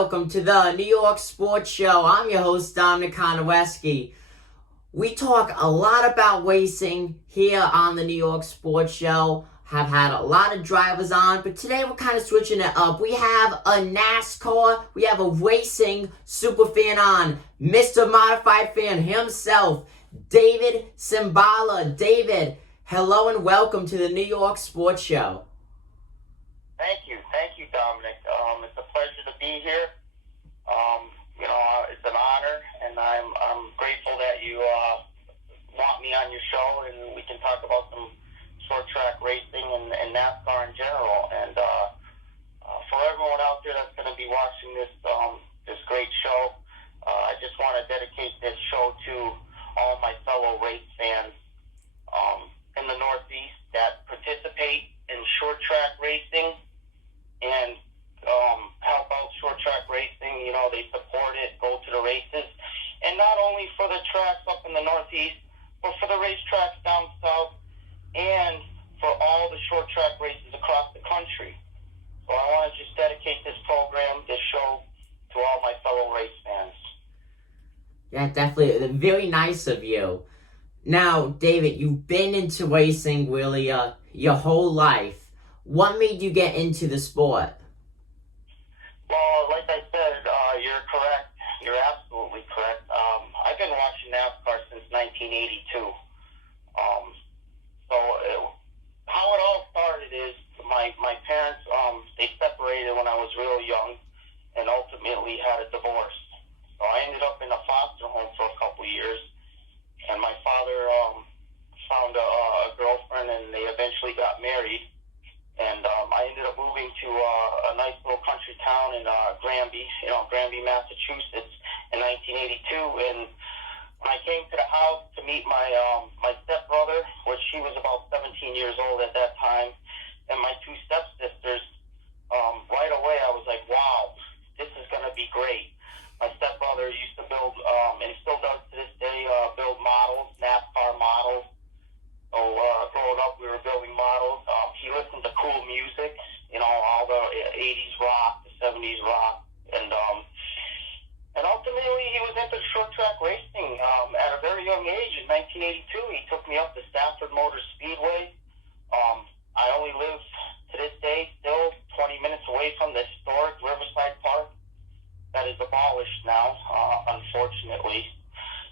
welcome to the New York Sports Show. I'm your host, Dominic Konowski. We talk a lot about racing here on the New York Sports Show. Have had a lot of drivers on, but today we're kind of switching it up. We have a NASCAR, we have a racing super fan on, Mr. Modified Fan himself, David Cymbala. David, hello and welcome to the New York Sports Show. Thank you, Dominic. It's a pleasure to be here. It's an honor, and I'm grateful that you want me on your show, and we can talk about some short track racing and NASCAR in general. And for everyone out there that's going to be watching this great show, I just want to dedicate this show to all my fellow race fans in the Northeast that participate in short track racing and help out short track racing. You know, they support it, go to the races, and not only for the tracks up in the Northeast, but for the racetracks down south and for all the short track races across the country. So I want to just dedicate this program, this show, to all my fellow race fans. Yeah, definitely. Very nice of you. Now, David, you've been into racing really your whole life. What made you get into the sport? Well, like I said, you're correct. You're absolutely correct. I've been watching NASCAR since 1982. How it all started is my parents, they separated when I was real young and ultimately had a divorce. So I ended up in a foster home for a couple years, and my father found a girlfriend, and they eventually got married. And I ended up moving to a nice little country town in Granby, Massachusetts in 1982. And when I came to the house to meet my stepbrother, which he was about 17 years old at that time, and my two stepsisters, right away I was like, wow, this is going to be great. My stepbrother used to build, and still does to this day, build models, NASCAR models. So growing up, we were building models. He listened to cool music, all the 80s rock, the 70s rock, and ultimately he was into short track racing. At a very young age, in 1982, he took me up to Stafford Motor Speedway. I only live to this day still 20 minutes away from the historic Riverside Park that is abolished now, unfortunately.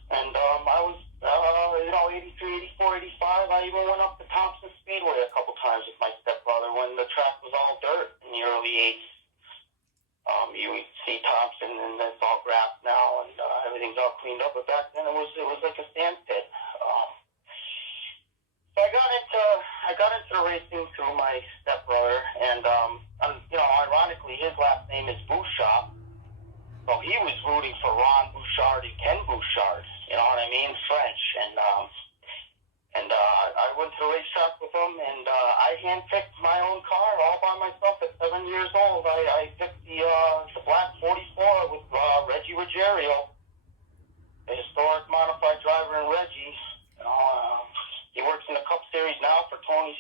And I was 83, 84, 85, I even went up to Thompson Speedway a couple times with my stepbrother when the track was all dirt in the early 80s. You would see Thompson, and it's all grass now, and everything's all cleaned up. But back then, it was like a sand pit. So I got into the racing through my stepbrother, and ironically, his last name is Bouchard. So he was rooting for Ron Bouchard and Ken Bouchard, you know what I mean, French. And I went to the racetrack with him, and I handpicked my own car all by myself at 7 years old. I picked the black 44 with Reggie Ruggiero, the historic modified driver in Reggie. He works in the Cup Series now for Tony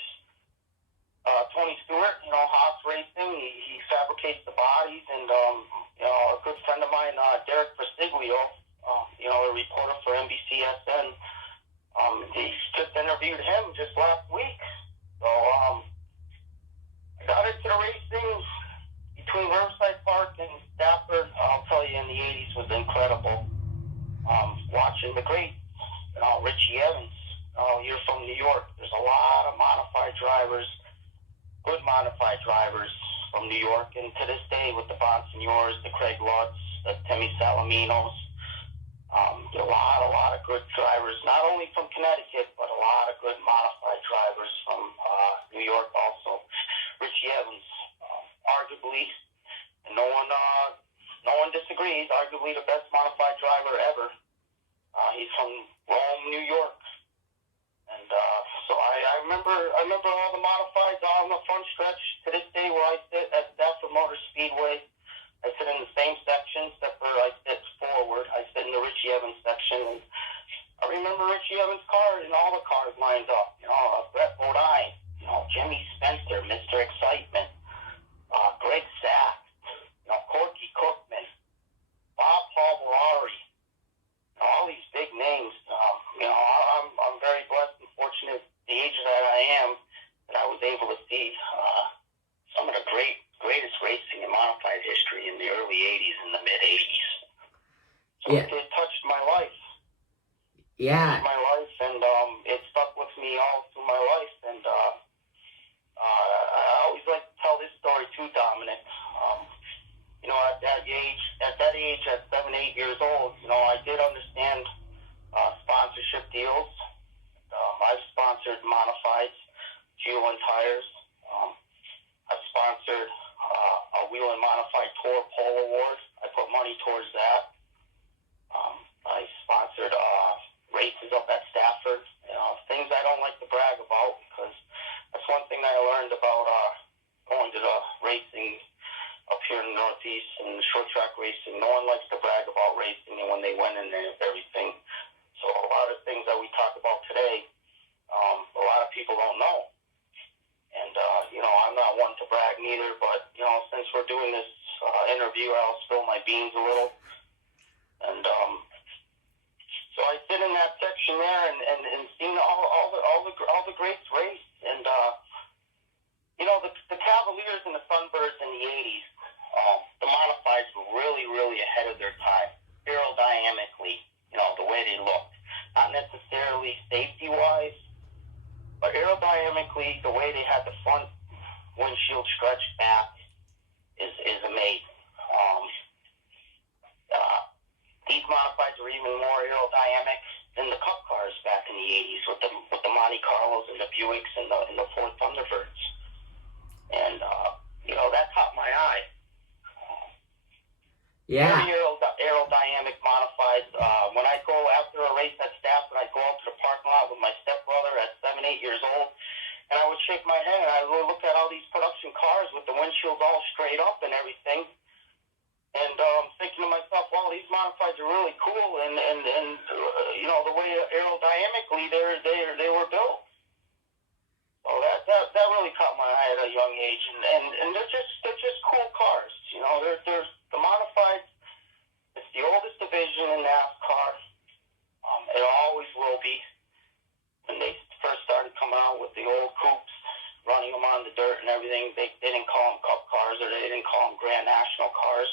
Stewart, Haas Racing. He fabricates the bodies, and a good friend of mine, Derek Prestiglio, a reporter for NBCSN, he just interviewed him just last week. So I got into the racing between Riverside Park and Stafford. I'll tell you, in the 80s was incredible. Watching the greats, Richie Evans. You're from New York. There's a lot of modified drivers, good modified drivers from New York, and to this day with the Bonsignors, the Craig Lutz, the Timmy Salaminos, a lot of good drivers, not only from Connecticut, but a lot of good modified drivers from New York also. Richie Evans, arguably, and no one disagrees, arguably the best modified driver ever. He's from Rome, New York. And so I remember all the modifieds on the front stretch to this day where I sit at Stafford Motor Speedway. I sit in the same section, except for I sit forward. I sit in the Richie Evans section. And I remember Richie Evans' car and all the cars lined up. Brett Bodine, Jimmy Spencer, Mr. Excitement, Greg Sack, Corky Cookman, they went and everything. So a lot of things that we talk about today, a lot of people don't know. And, I'm not one to brag neither, but, since we're doing this interview, I'll spill my beans a little. And so I sit in that section there and seen all the greats race. And, the Cavaliers and the Sunbirds in the 80s, the modifieds were really, really ahead of their time, aerodynamically, the way they looked. Not necessarily safety-wise, but aerodynamically, the way they had the front windshield stretched back is amazing. These modifieds were even more aerodynamic than the Cup cars back in the 80s with the Monte Carlos and the Buicks and the Ford Thunderbirds. And, that caught my eye. Yeah. Very aerodynamic modifieds. When I go after a race at Stafford, I go out to the parking lot with my stepbrother at 7, 8 years old, and I would shake my head and I would look at all these production cars with the windshields all straight up and everything, and thinking to myself, wow, these modifieds are really cool, and the way aerodynamically they were built. So that really caught my eye at a young age, and they're just cool cars. They're the modifieds. It's the oldest division in NASCAR. It always will be. When they first started coming out with the old coupes, running them on the dirt and everything, they didn't call them Cup cars, or they didn't call them Grand National cars.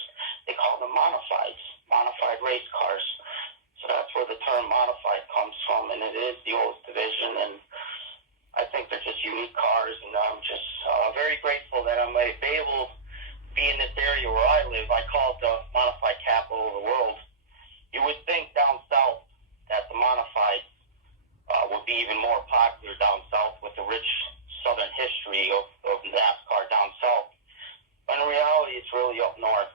They called them modified race cars. So that's where the term modified comes from, and it is the oldest division. And I think they're just unique cars, and I'm just very grateful that I'm able to be in this area where I live. I call it the modified capital of the world. You would think down south that the modified would be even more popular down south with the rich southern history of NASCAR down south. But in reality, it's really up north.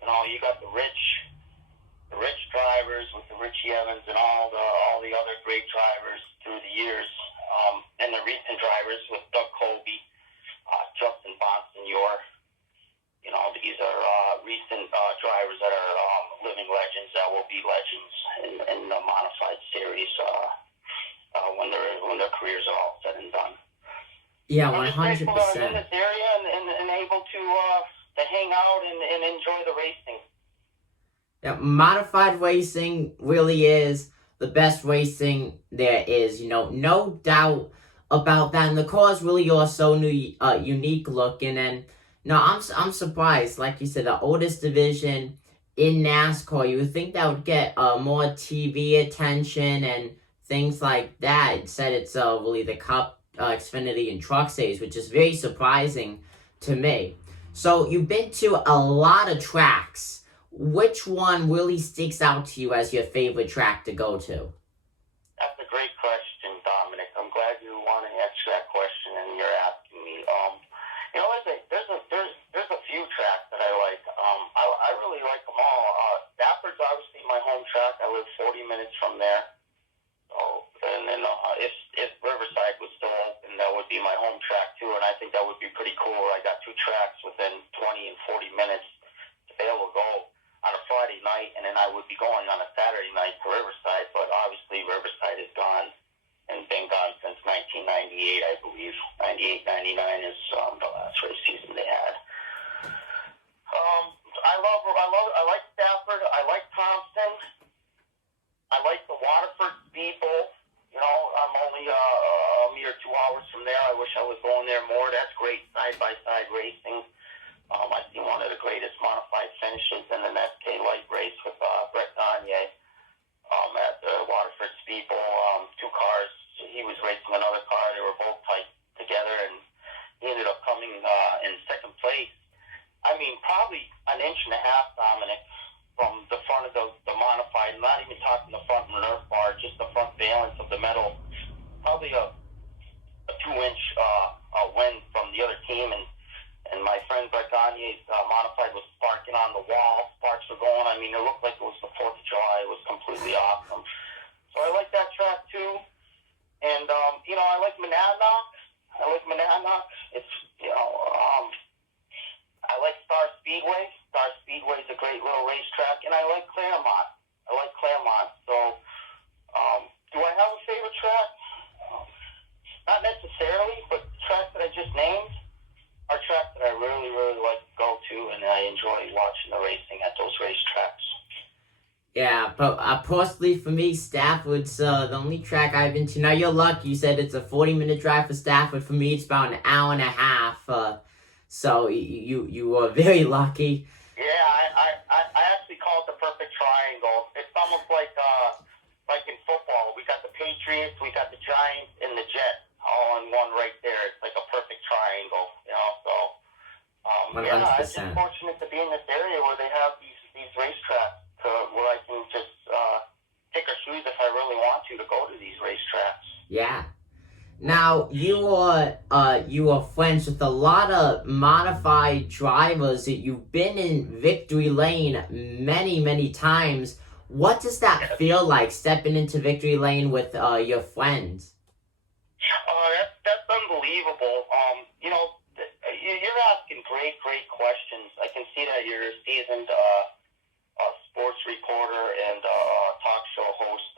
You got the rich drivers with the Richie Evans and all the other great drivers through the years, and the recent drivers with Doug Colby, Justin Bonsignor. These are recent drivers that are living legends that will be legends in the modified series when their careers are all said and done. Yeah, 100%. I'm just grateful that I'm in this area and able to hang out and enjoy the racing. Yeah, modified racing really is the best racing there is. No doubt about that. And the cars really are so unique looking. And I'm surprised. Like you said, the oldest division in NASCAR. You would think that would get more TV attention and things like that. Instead, it's really the Cup, Xfinity, and Truck Series, which is very surprising to me. So you've been to a lot of tracks. Which one really sticks out to you as your favorite track to go to? That's a great question, Dominic. I'm glad you want to answer that question, and you're asking me. There's a few tracks that I like. I really like them all. Stafford's obviously my home track. I live 40 minutes from there. So, and then if Riverside was still open, that would be my home track too. And I think that would be pretty cool. I got two tracks within 20 and 40 minutes to be able to go on a Friday night, and then I would be going on a Saturday night to Riverside. But obviously Riverside is gone and been gone since 1998, I believe. 98, 99 is the last race season they had. I like Stafford. I like Thompson. I like the Waterford Speed Bowl. I'm only a mere 2 hours from there. I wish I was going there more. That's great side-by-side racing. I see one of the greatest modified finishes in the NASCAR light race with Brett Gagne at the Waterford Speed Bowl. Two cars. He was racing another car. They were both tight together, and he ended up coming in second place. I mean, probably an inch and a half, Dominic, from the front of the modified. Not even talking the front Nerf bar, just the front valence of the metal. Probably a 2-inch win from the other team, and my friend Brett Gagne's modified was sparking on the wall. Sparks were going. I mean, it looked like it was the 4th of July. It was completely awesome. So I like that track too. And, I like Monadnock. It's, I like Star Speedway. Star Speedway is a great little racetrack. And I like Claremont. Claremont. So, do I have a favorite track? Not necessarily, but the tracks that I just named are tracks that I really, really like to go to, and I enjoy watching the racing at those racetracks. Yeah, but personally for me, Stafford's the only track I've been to. Now you're lucky. You said it's a 40-minute drive for Stafford. For me, it's about an hour and a half. So you were very lucky. Yeah, I actually call it the perfect triangle. It's almost like in football. We got the Patriots, we got the Giants, and the Jets all in one right there. It's like a perfect triangle, you know. So, 100%. yeah, I'm just fortunate to be in this area where they have these racetracks where I can just pick or choose if I really want to go to these racetracks. Yeah. Now you are friends with a lot of modified drivers. You've been in Victory Lane many times. What does that feel like, stepping into Victory Lane with your friends? That's unbelievable. You know, you're asking great questions. I can see that you're a seasoned sports reporter and talk show host.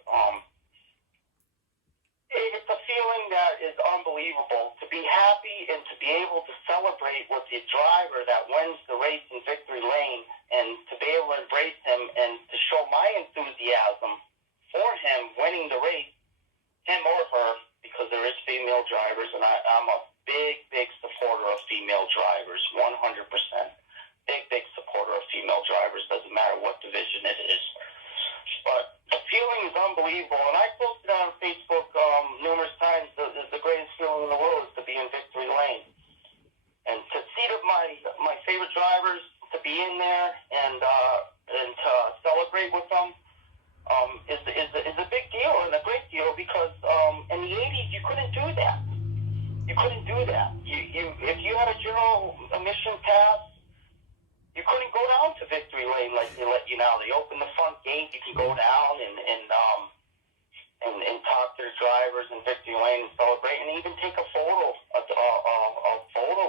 It's a feeling that is unbelievable to be happy and to be able to celebrate with the driver that wins the race in Victory Lane, and to be able to embrace him and to show my enthusiasm for him winning the race, him or her, because there is female drivers, and I'm a big supporter of female drivers, 100%. Big supporter of female drivers, doesn't matter what division it is. But the feeling is unbelievable, and I posted on Facebook numerous times, the greatest feeling in the world is to be in Victory Lane. And to see my favorite drivers, to be in there and to celebrate with them is a big deal and a great deal, because in the 80s you couldn't do that. You couldn't do that. You if you had a general admission pass, you couldn't go down to Victory Lane like they let you now. They open the front gate, you can go down and talk to the drivers in Victory Lane and celebrate, and even take a photo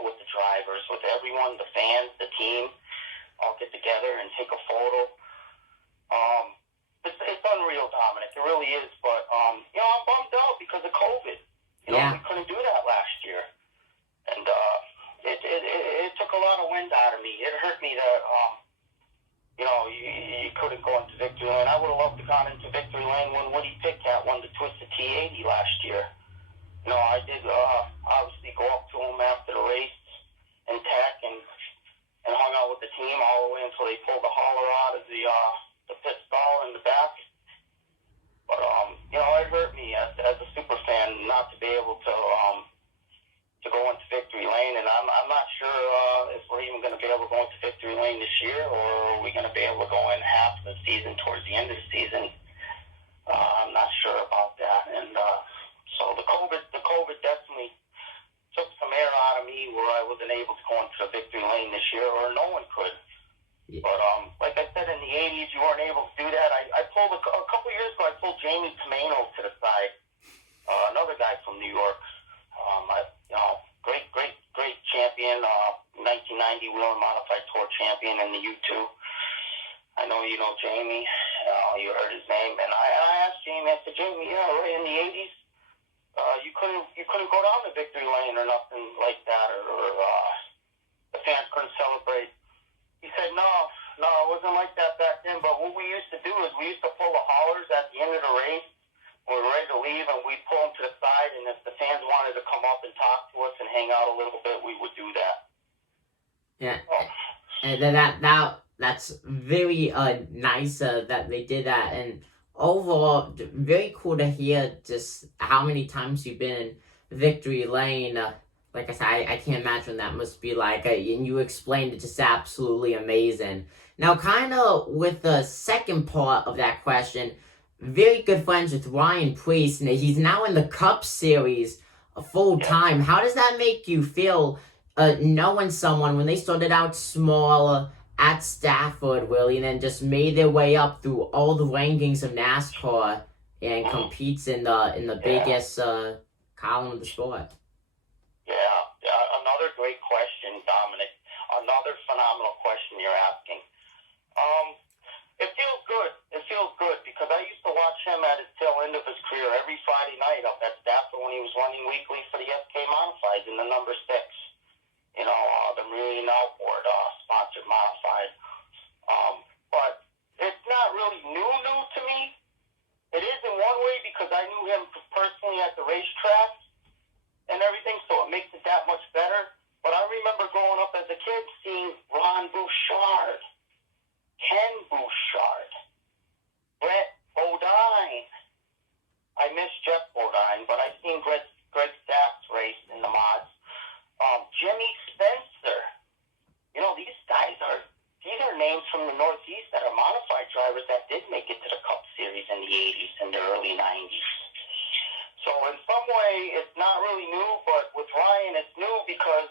with the drivers, with everyone, the fans, the team, all get together and take a photo. It's unreal, Dominic. It really is. But you know, I'm bummed out because of COVID. You know, we couldn't do that last year, and it took a lot of wind out of me. It hurt me that you know, you couldn't go into Victory Lane. I would have loved to have gone into Victory Lane when Woody Pitkat won the Twisted T80 last year. You know, I did obviously go up to him after the race in Tech and hung out with the team all the way until they pulled the hauler out of the pit stall in the back. But you know, it hurt me as a super fan not to be able to go into Victory Lane, and I'm not sure if we're even going to be able to go into Victory Lane this year, or are we going to be able to go in half the season towards the end of the season. I'm not sure about that, and so the COVID definitely took some air out of me where I wasn't able to go into Victory Lane this year, or no one could. Yeah. But like I said, in the 80s, you weren't able to do that. I pulled a couple years ago. I pulled Jamie Tomeno to the side, another guy from New York. You know, great champion, 1990 Wheel and Modified Tour champion in the U2. I know you know Jamie. You heard his name, and I asked Jamie. I said, Jamie, yeah, right in the 80s, you couldn't go down to Victory Lane or nothing like that, or the fans couldn't celebrate. He said, no, it wasn't like that back then. But what we used to do is we used to pull the haulers at the end of the race. We were ready to leave, and we'd pull them to the side, and if the fans wanted to come up and talk to us and hang out a little bit, we would do that. Yeah, and that's very nice that they did that, and overall, very cool to hear just how many times you've been in Victory Lane. Like I said, I can't imagine that must be like, and you explained it just absolutely amazing. Now, kind of with the second part of that question, very good friends with Ryan Preece, and he's now in the Cup Series full time. How does that make you feel, knowing someone when they started out small at Stafford, really, and then just made their way up through all the rankings of NASCAR and competes in the biggest column of the sport? Yeah, another great question, Dominic. Another phenomenal question you're asking. It feels good. It feels good because because I used to watch him at his tail end of his career every Friday night up at Stafford when he was running weekly for the FK Modifieds in the number 6. The Marine Outboard sponsored Modified. But it's not really new to me. It is in one way because I knew him personally at the racetracks and everything, so it makes it that much better. But I remember growing up as a kid seeing Ron Bouchard, Ken Bouchard, Brett Bodine. I miss Jeff Bodine, but I've seen Greg Sachs race in the mods. Jimmy Spencer. These are names from the Northeast that are modified drivers that did make it to the Cup Series in the 80s and the early 90s. So in some way, it's not really new, but with Ryan, it's new because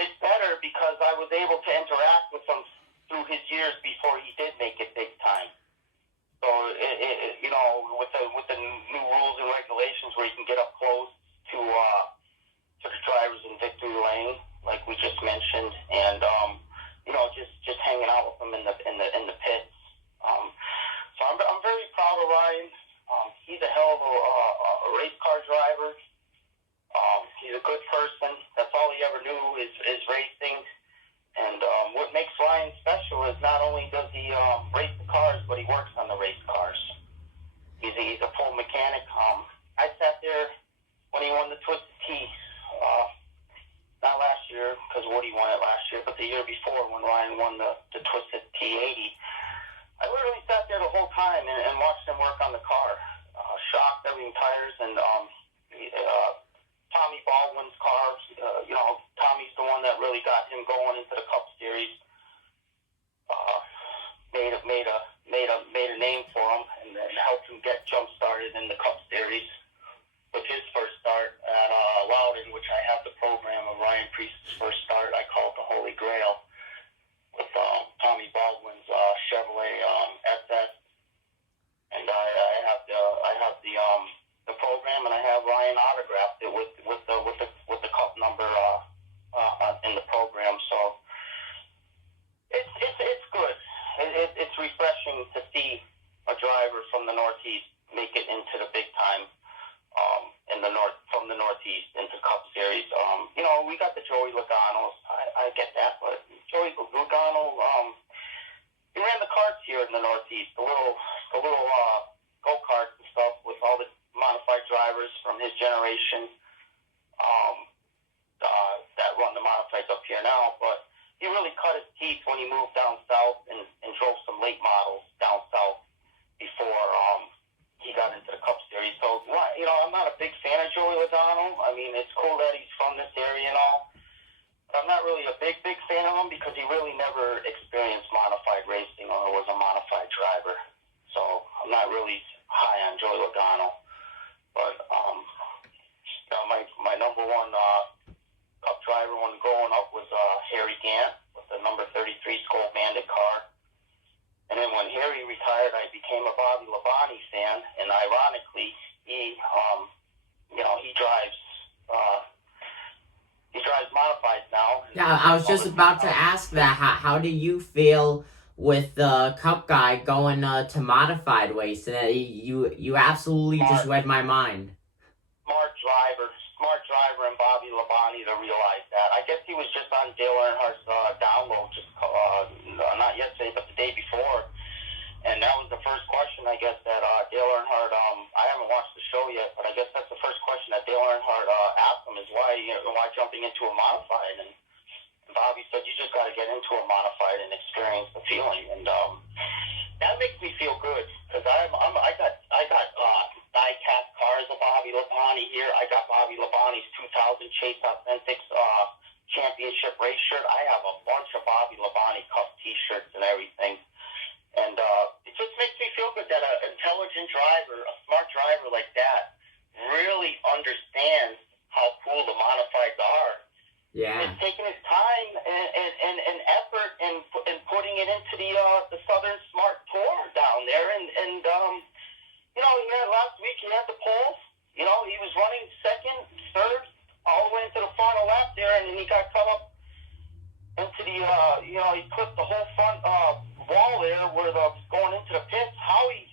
it's better because I was able to interact with him through his years before he did make it big time. So, with the new rules and regulations where you can get up close to the drivers in victory lane, like we just mentioned, and just hanging out with them in the pits. So I'm very proud of Ryan. He's a hell of a race car driver. He's a good person. That's all he ever knew is racing. And what makes Ryan special is not only does he race the cars, but he works on the race cars. He's a full mechanic. I sat there when he won the Twisted Tea. Not last year, because Woody won it last year, but the year before when Ryan won the Twisted T80. I literally sat there the whole time and watched him work on the car. Shocked everything tires, and Tommy Baldwin's car. Tommy's the one that really got him going into the Cup Series. Made a name for him and helped him get jump started in the Cup Series. With his first start at Loudon, which I have the program of Ryan Priest's first start, I call it the Holy Grail, with Tommy Baldwin's Chevrolet SS, and I have the program, and I have Ryan autographed it with the cup number in the program. So it's good. It's refreshing to see a driver from the Northeast make it into the big time. From the Northeast into Cup Series. We got the Joey Logano's. I get that, but Joey Logano, he ran the karts here in the Northeast, the little go-karts and stuff with all the modified drivers from his generation that run the modifieds up here now. But he really cut his teeth when he moved down south and drove some late models down south before he got into the Cup Series. So, I'm not a big fan of Joey Logano. I mean, it's cool that he's from this area and all. But I'm not really a big fan of him because he really never experienced modified racing or was a modified driver. So I'm not really high on Joey Logano. But, my number one Cup driver when growing up was Harry Gant with the number 33 Skoal Bandit car. And then when Harry retired, I became a Bobby Labonte fan, and ironically, he drives modifieds now. Yeah, I was just about to ask that. How do you feel with the Cup guy going to modified ways? And you absolutely just read my mind. Smart driver, and Bobby Labonte to realize that. I guess he was just on Dale Earnhardt's download, not yesterday, but the day before. And that was the first question, I guess, that Dale Earnhardt, I haven't watched the show yet, but I guess that's the first question that Dale Earnhardt asked him is why jumping into a modified? And Bobby said, you just got to get into a modified and experience the feeling. And that makes me feel good because I got die-cast cars of Bobby Labonte here. I got Bobby Labonte's 2000 Chase Authentics championship race shirt. I have a bunch of Bobby Labonte Cup T-shirts and everything. And it just makes me feel good that an intelligent driver, a smart driver like that, really understands how cool the modifieds are. Yeah. And taking his time and effort and putting it into the Southern Smart Tour down there. And last week he had the pole. He was running second, third, all the way into the final lap there, and then he got cut up into he clipped the whole front wall there where going into the pits. How he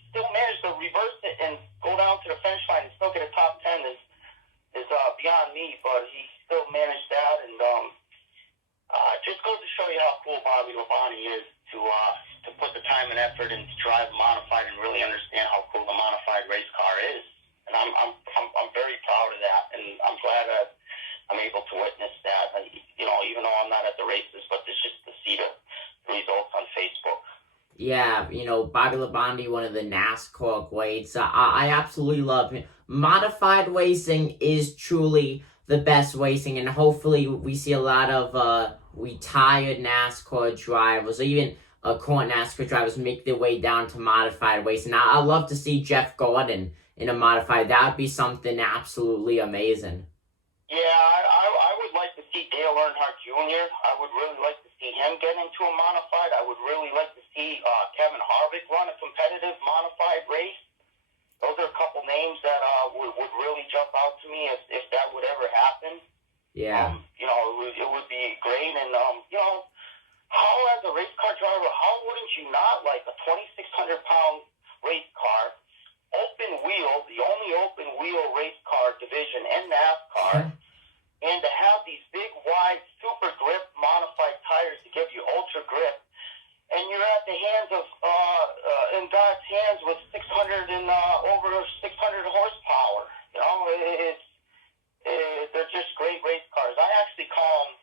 Yeah, Bobby Labonte, one of the NASCAR greats. I absolutely love him. Modified racing is truly the best racing, and hopefully we see a lot of retired NASCAR drivers, or even current NASCAR drivers, make their way down to modified racing. I'd love to see Jeff Gordon in a modified. That would be something absolutely amazing. Yeah, I would like to see Dale Earnhardt Jr. I would really like to see him get into a modified. I would really like to see Kevin Harvick run a competitive modified race. Those are a couple names that would really jump out to me if that would ever happen. Yeah. It would be great. And, how as a race car driver, how wouldn't you not like a 2,600-pound race car, open wheel, the only open wheel race car division in NASCAR, and to have these big, wide, super grip modified tires to give you ultra grip, and you're at the hands of, in God's hands with 600 and over 600 horsepower. They're just great race cars. I actually call them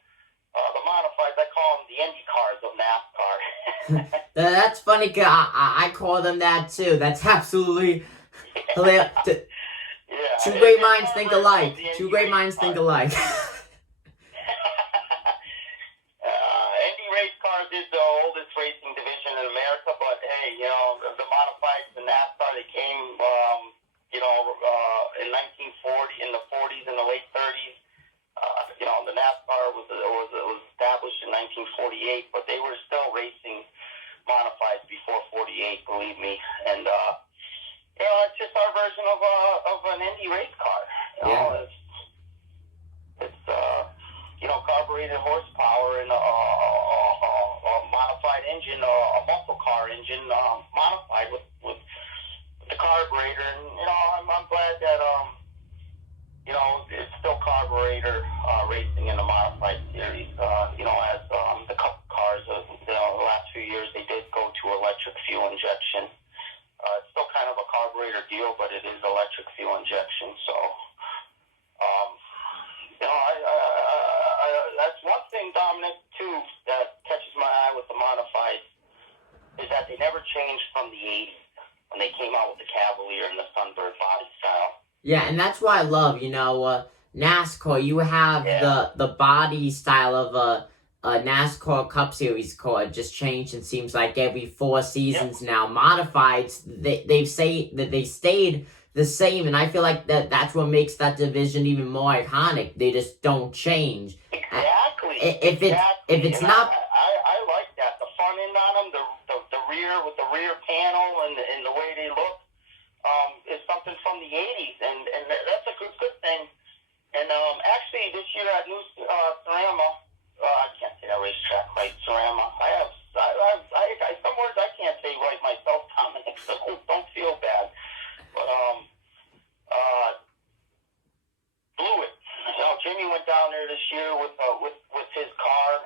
the modifieds. I call them the Indy cars of NASCAR. That's funny, 'cause I call them that too. That's absolutely hilarious. Yeah, Two great minds think alike. Two great minds think alike. Indy race cars is the oldest racing division in America, but hey, the modifieds, the NASCAR, they came, in 1940, in the 40s, in the late 30s. The NASCAR was established in 1948, but they were still racing modifieds before 48, believe me. And it's just our version of an Indy race car. It's carbureted horsepower and a modified engine, a muscle car engine, modified with the carburetor. And I'm glad that it's still carburetor racing in the modified series. As the cup cars, the last few years they did go to electric fuel injection. It's still kind of a carburetor deal, but it is electric fuel injection. So, that's one thing, Dominic, too, that catches my eye with the modified is that they never changed from the 80s when they came out with the Cavalier and the Sunbird body style. Yeah, and that's why I love, NASCAR. You have the body style of a NASCAR Cup Series car just changed. It seems like every 4 seasons now. Modifieds, they say that they stayed the same, and I feel like that's what makes that division even more iconic. They just don't change. Exactly. If it's not, I like that. The front end on them, the rear with the rear panel and the way they look, is something from the 80s, and that's a good thing. And actually, this year at New Cymbala, I can't say that racetrack right, Cymbala. I have some words I can't say right myself, Dominic, so don't feel bad. But blew it. Jimmy went down there this year with his car.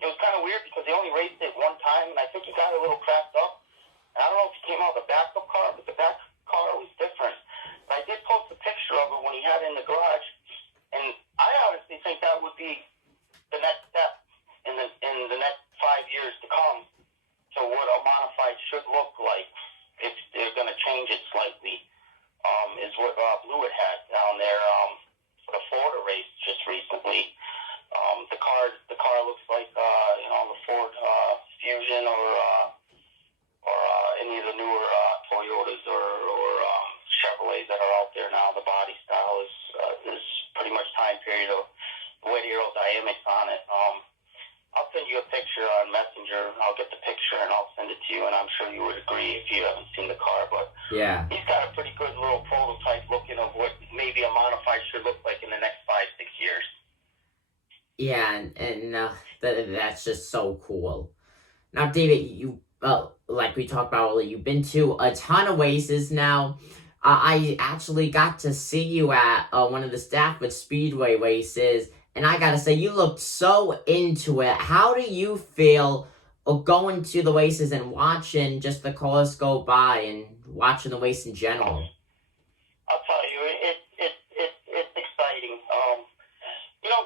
It was kind of weird because they only raced it one time, and I think he got a little cracked up. I don't know if he came out with a backup car, but the backup car was different. But I did post a picture of it when he had it in the garage, and I honestly think that would be the next step in the next 5 years to come to what a modified should look like if they're going to change it slightly. Is what Blewett had down there for the Florida race just recently. The car looks like the Ford Fusion or any of the newer Toyotas or Chevrolets that are out there now. The body style is pretty much time period of the way the aerodynamics on it. I'll send you a picture on Messenger. I'll get the picture and I'll send it to you, and I'm sure you would agree if you haven't seen the car. But yeah, he's got a pretty good little prototype looking of what maybe a modified should look like in the next 5-6 years. Yeah, and that's just so cool. Now, David, you like we talked about earlier, you've been to a ton of races now. I actually got to see you at one of the Stafford Speedway races, and I gotta say, you looked so into it. How do you feel going to the races and watching just the cars go by and watching the race in general? I'll tell you, it's exciting.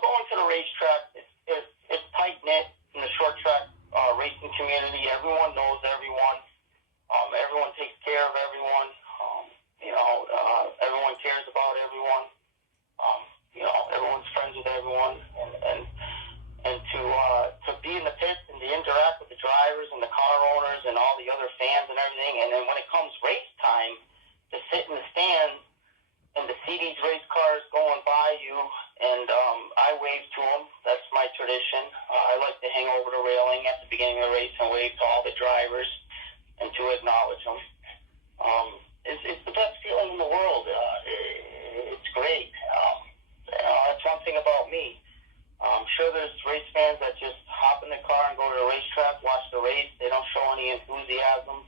Going to the racetrack, it's tight knit in the short track racing community. Everyone knows everyone. with everyone, and to be in the pits and to interact with the drivers and the car owners and all the other fans and everything. And then when it comes race time, to sit in the stands and to see these race cars going by you, and I wave to them. That's my tradition. I like to hang over the railing at the beginning of the race and wave to all the drivers and to acknowledge them. It's the best feeling in the world. It's great. That's one thing about me. I'm sure there's race fans that just hop in the car and go to the racetrack, watch the race. They don't show any enthusiasm,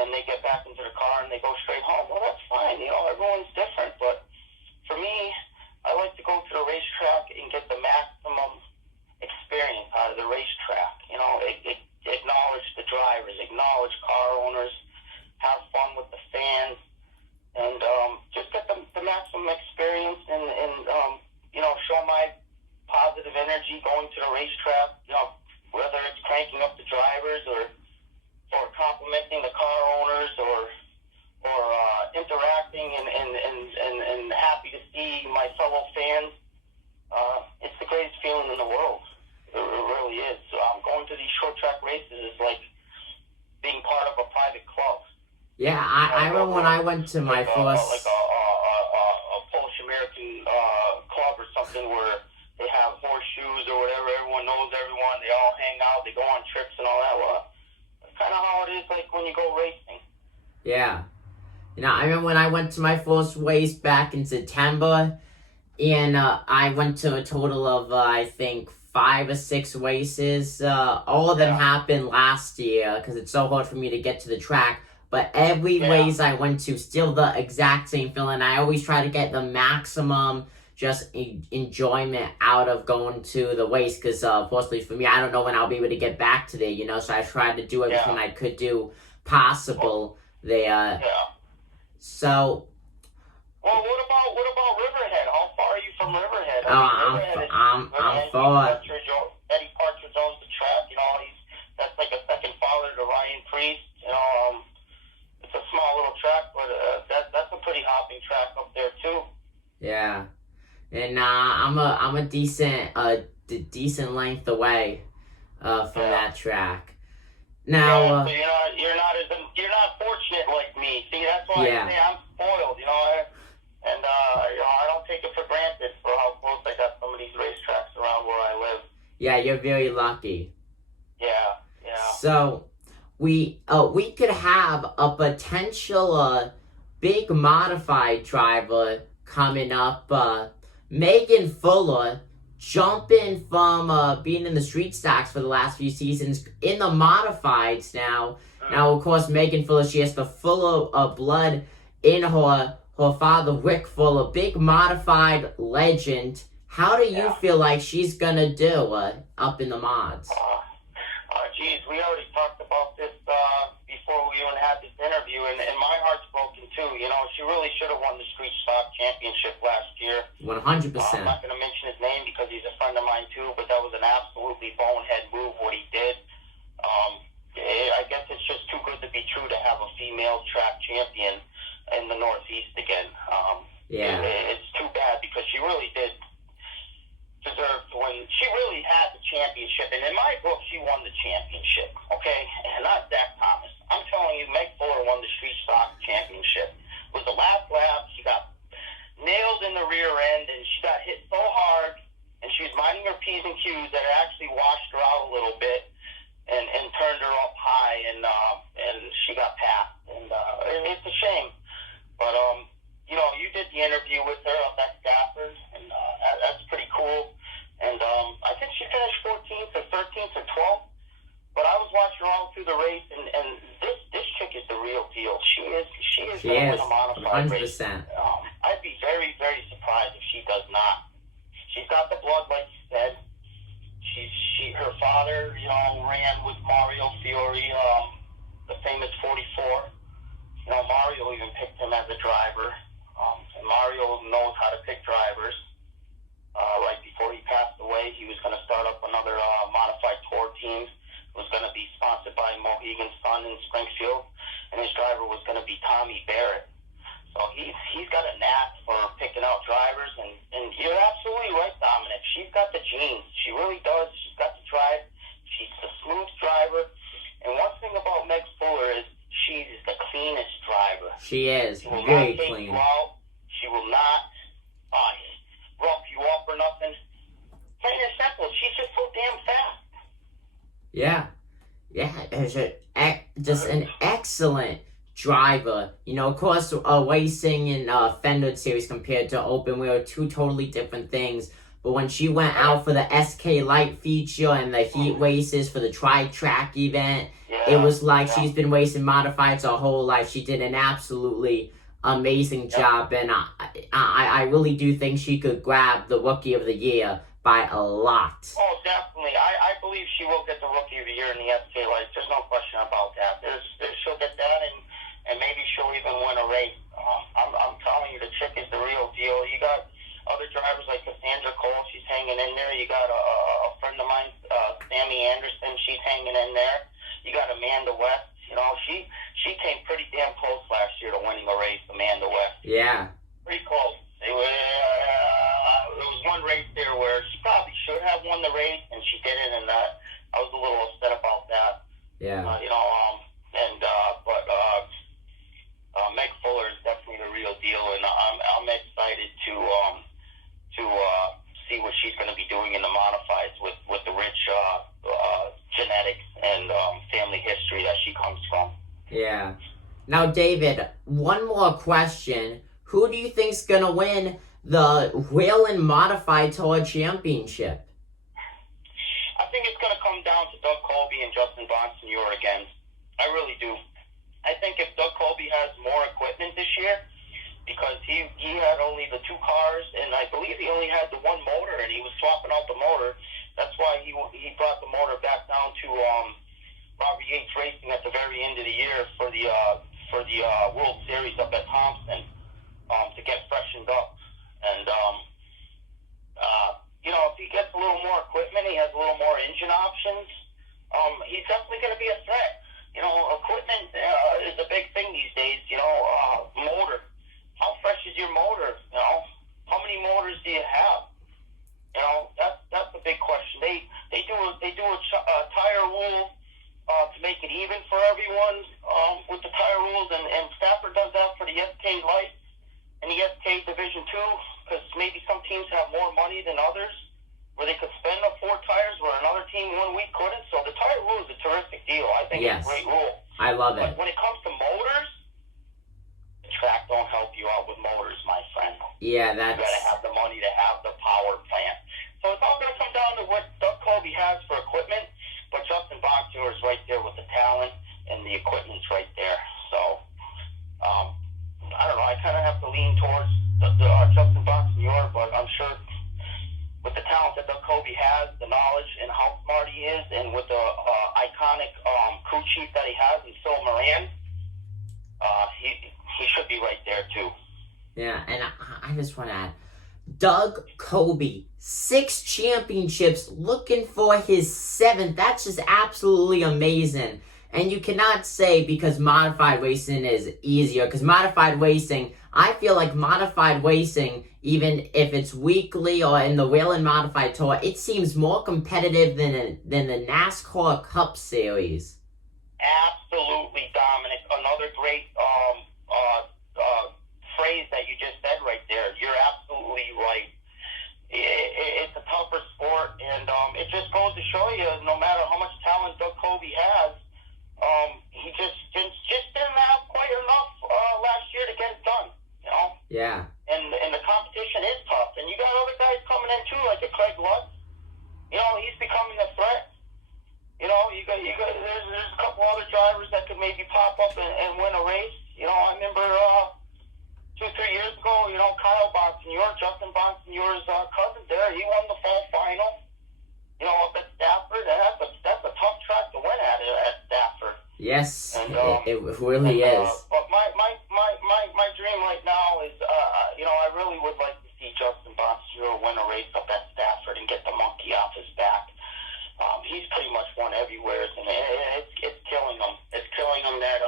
and they get back into the car and they go straight home. Well, that's fine. Everyone's different. But for me, I like to go to the racetrack and get the maximum experience out of the racetrack. Acknowledge the drivers, acknowledge car owners, have fun with the fans, and just get the maximum experience and show my positive energy going to the racetrack, whether it's cranking up the drivers or complimenting the car owners or interacting and happy to see my fellow fans. It's the greatest feeling in the world. It really is. Going to these short track races is like being part of a private club. Yeah, I remember when I went to my first... Like a Polish American club or something where they have horseshoes or whatever. Everyone knows everyone. They all hang out. They go on trips and all that. Well, that's kind of how it is like when you go racing. Yeah. I remember when I went to my first race back in September, and I went to a total of, I think, 5 or 6 races. All of them happened last year because it's so hard for me to get to the track. But every race I went to, still the exact same feeling. I always try to get the maximum just enjoyment out of going to the race because, fortunately for me, I don't know when I'll be able to get back to there, so I tried to do everything I could do possible there. So... Well, what about Riverhead? How far are you from Riverhead? I'm far. Eddie Partridge owns the track. That's like a second father to Ryan Priest. It's a small little track, but that's a pretty hopping track up there too. Yeah, and I'm a decent length away from that track. Now, so you're not fortunate like me. See, that's why I say I'm spoiled. And I don't take it for granted for how close I got some of these racetracks around where I live. Yeah, you're very lucky. Yeah. So, we could have a potential big modified driver coming up. Megan Fuller, jumping from being in the street stocks for the last few seasons in the modifieds now. Now, of course, Megan Fuller, she has the Fuller blood in her father, Rick Fuller, big modified legend. How do you feel like she's gonna do up in the mods? Geez, we already talked about this before we even had this interview, and my heart's broken too. She really should have won the Street Stock Championship last year. 100%. I'm not going to mention his name because he's a friend of mine too, but that was an absolutely bonehead move what he did. I guess it's just too good to be true to have a female track champion in the Northeast again. It's too bad because she really did deserve to win. She really had the championship, and in my book, she won the championship, okay? And not Zach Thomas. I'm telling you, Meg Fuller won the Street Stock Championship. It was the last lap. She got nailed in the rear end, and she got hit so hard, and she was minding her P's and Q's that it actually washed her out a little bit and turned her up high, and she got passed. And it's a shame. But, you did the interview with her up at Stafford, and that's pretty cool. And I think she finished 14th or 13th or 12th. But I was watching her all through the race, and this chick is the real deal. She is going to win a modified 100%. race. I'd be very, very surprised if she does not. She's got the blood, like you said. Her father, ran with Mario Fiore, the famous 44. Mario even picked him as a driver. And Mario knows how to pick drivers. Right before he passed away, he was going to start up another modified tour team. It was going to be sponsored by Mohegan Sun in Springfield, and his driver was going to be Tommy Barrett. So he's got a knack for picking out drivers, and you're absolutely right, Dominic. She is She will very not take clean. you out. She will not rough you up or nothing. Plain and simple. She's just so damn fast. Yeah. Just an excellent driver. You know, of course, racing and fender series compared to open wheel are two totally different things. But when she went out for the SK Light feature and the heat races for the tri-track event, it was like she's been racing modifieds her whole life. She did an absolutely amazing job, and I really do think she could grab the Rookie of the Year by a lot. Oh, definitely. I believe she will get the Rookie of the Year in the SK Lights. There's no question about that. She'll get that, and maybe she'll even win a race. I'm telling you, the chick is the real deal. You got other drivers like Cassandra Cole. She's hanging in there. You got a friend of mine, Sammy Anderson. She's hanging in there. You got Amanda West. You know, she came pretty damn close last year to winning a race, Amanda West. Yeah. Pretty close. There was one race there where she probably should have won the race, and she didn't, and I was a little upset about that. Yeah. Meg Fuller is definitely the real deal, and I'm excited to see what she's going to be doing in the modifieds with the rich genetics and family history that she comes from. Yeah. Now, David, one more question. Who do you think's going to win the Whelen Modified Tour Championship? I think it's going to come down to Doug Colby and Justin Bonsignore again. I really do. I think if Doug Colby has more equipment this year, because he had only the two cars, and I believe he only had the one motor, and he was swapping out the motor. That's why he brought the motor back down to Robert Yates Racing at the very end of the year for the World Series up at Thompson to get freshened up. And if he gets a little more equipment, he has a little more engine options. He's definitely going to be a threat. Equipment is a big thing these days. Motor. How fresh is your motor? How many motors do you have? That's a big question. They do a tire rule to make it even for everyone with the tire rules, and Stafford does that for the SK Light and the SK Division 2, because maybe some teams have more money than others, where they could spend up 4 tires where another team 1 week couldn't. So the tire rule is a terrific deal. I think it's a great rule. I love it. But when it comes to motors, the track don't help you out with motors, my friend. Yeah, You gotta have the money to have the power plant. So it's all gonna come down to what Doug Colby has for equipment, but Justin Bonsignore is right there with the talent, and the equipment's right there. So I don't know. I kind of have to lean towards Justin Bonsignore, but I'm sure with the talent that Doug Colby has, the knowledge and how smart he is, and with the iconic crew chief that he has in Phil Moran, he should be right there too. Yeah, and I just want to add, Doug Colby, 6 championships, looking for his 7th. That's just absolutely amazing. And you cannot say because modified racing is easier, because modified racing, I feel like modified racing, even if it's weekly or in the Whelen Modified Tour, it seems more competitive than the NASCAR Cup Series. Absolutely, Dominic. Another great phrase that you just said right there. You're absolutely right. It's a tougher sport, and it just goes to show you, no matter how much talent Doug Colby has, he just didn't have quite enough last year to get it done. Yeah. And the competition is tough, and you got other guys coming in too, like a Craig Lutz. He's becoming a threat. You got there's a couple other drivers that could maybe pop up and win a race. I remember 2-3 years ago, Kyle Bonsignore, Justin Bonsignore's cousin there, he won the fall final, up at Stafford, and that's a tough track to win at Stafford. Yes, and, it really is. But my dream right now is, I really would like to see Justin Bonsignore win a race up at Stafford and get the monkey off his back. He's pretty much won everywhere, and it's killing him. It's killing him that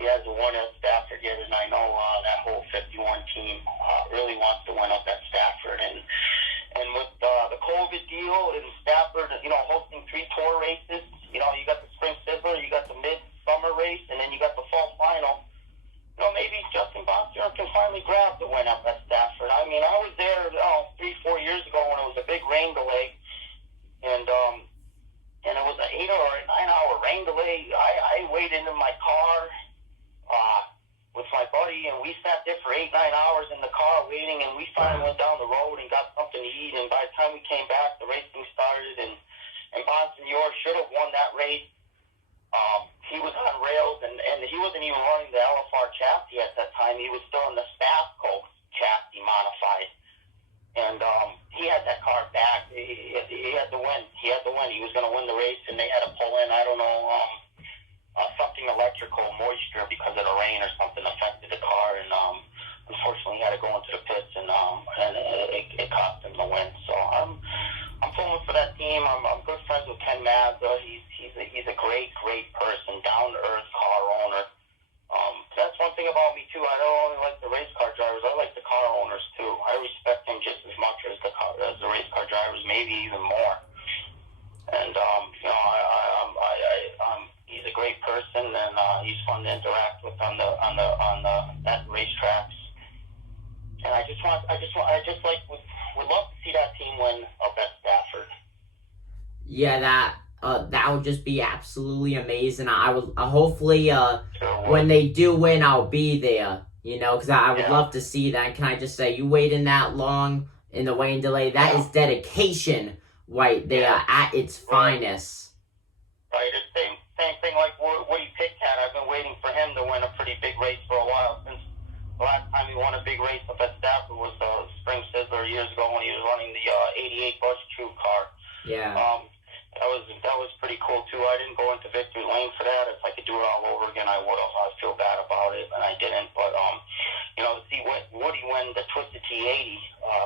he hasn't won at Stafford yet, and I know that whole 51 team really wants to win up at Stafford. And with the COVID deal in Stafford, hosting 3 tour races, you got the Spring Sizzler, you got the Midsummer race, and then you got the Fall Final. there 3-4 years ago when it was a big rain delay, and it was an 8 or a 9 hour rain delay. I waited in my car with my buddy, and we sat there for 8-9 hours in the car waiting, and we finally went down the road and got something to eat, and by the time we came back, the racing started, and Bonsignor should have won that race. He was on rails, and he wasn't even running the LFR chassis at that time. He was still in the Staffco chassis modified, and he had that car back. He had to win. He was going to win the race, and they had to pull in, I don't know, something electrical, moisture because of the rain or something affected the car, and unfortunately he had to go into the pits, and it cost him the win. So I'm pulling for that team. I'm good friends with Ken Mazda. He's a great person, down to earth car owner. That's one thing about me too. I don't only like the race car drivers. I like the car owners too. I respect them just as much as the race car drivers, maybe even more. And he's a great person, and he's fun to interact with on the at racetracks. And would love to see that team win up at Stafford. Yeah, that would just be absolutely amazing. I would hopefully when they do win, I'll be there. Because I would love to see that. And can I just say, you waiting that long in the rain delay? That is dedication right there at its finest. Right, it's same thing like Woody Pitcat. I've been waiting for him to win a pretty big race for a while. Since the last time he won a big race up at Stafford was the Spring Sizzler years ago when he was running the '88 Bush True car. Yeah. That was pretty cool too. I didn't go into victory lane for that. If I could do it all over again, I would have. I feel bad about it, and I didn't. But to see Woody win the Twisted T80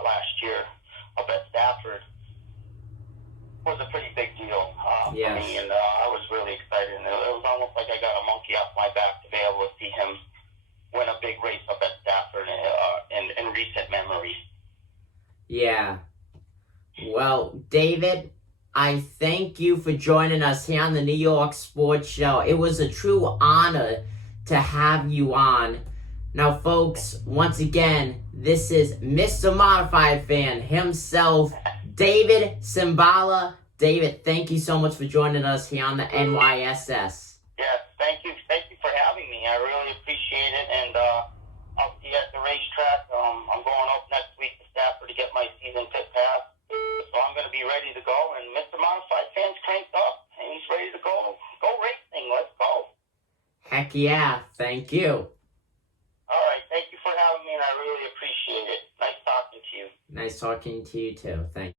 last year up at Stafford was a pretty big deal for me, and I was really excited. And it was almost like I got a monkey off my back to be able to see him win a big race up at Stafford in recent memory. Yeah. Well, David, I thank you for joining us here on the New York Sports Show. It was a true honor to have you on. Now, folks, once again, this is Mr. Modified Fan himself, David Cymbala. David, thank you so much for joining us here on the NYSS. Yes, thank you for having me. I really appreciate it, and I'll see you at the racetrack. I'm going up next week to Stafford to get my season pit pass, so I'm going to be ready to go. And Mr. Modified Fan's cranked up, and he's ready to go racing. Let's go. Heck yeah, thank you. All right, thank you for having me, and I really appreciate it. Nice talking to you. Nice talking to you too. Thank you.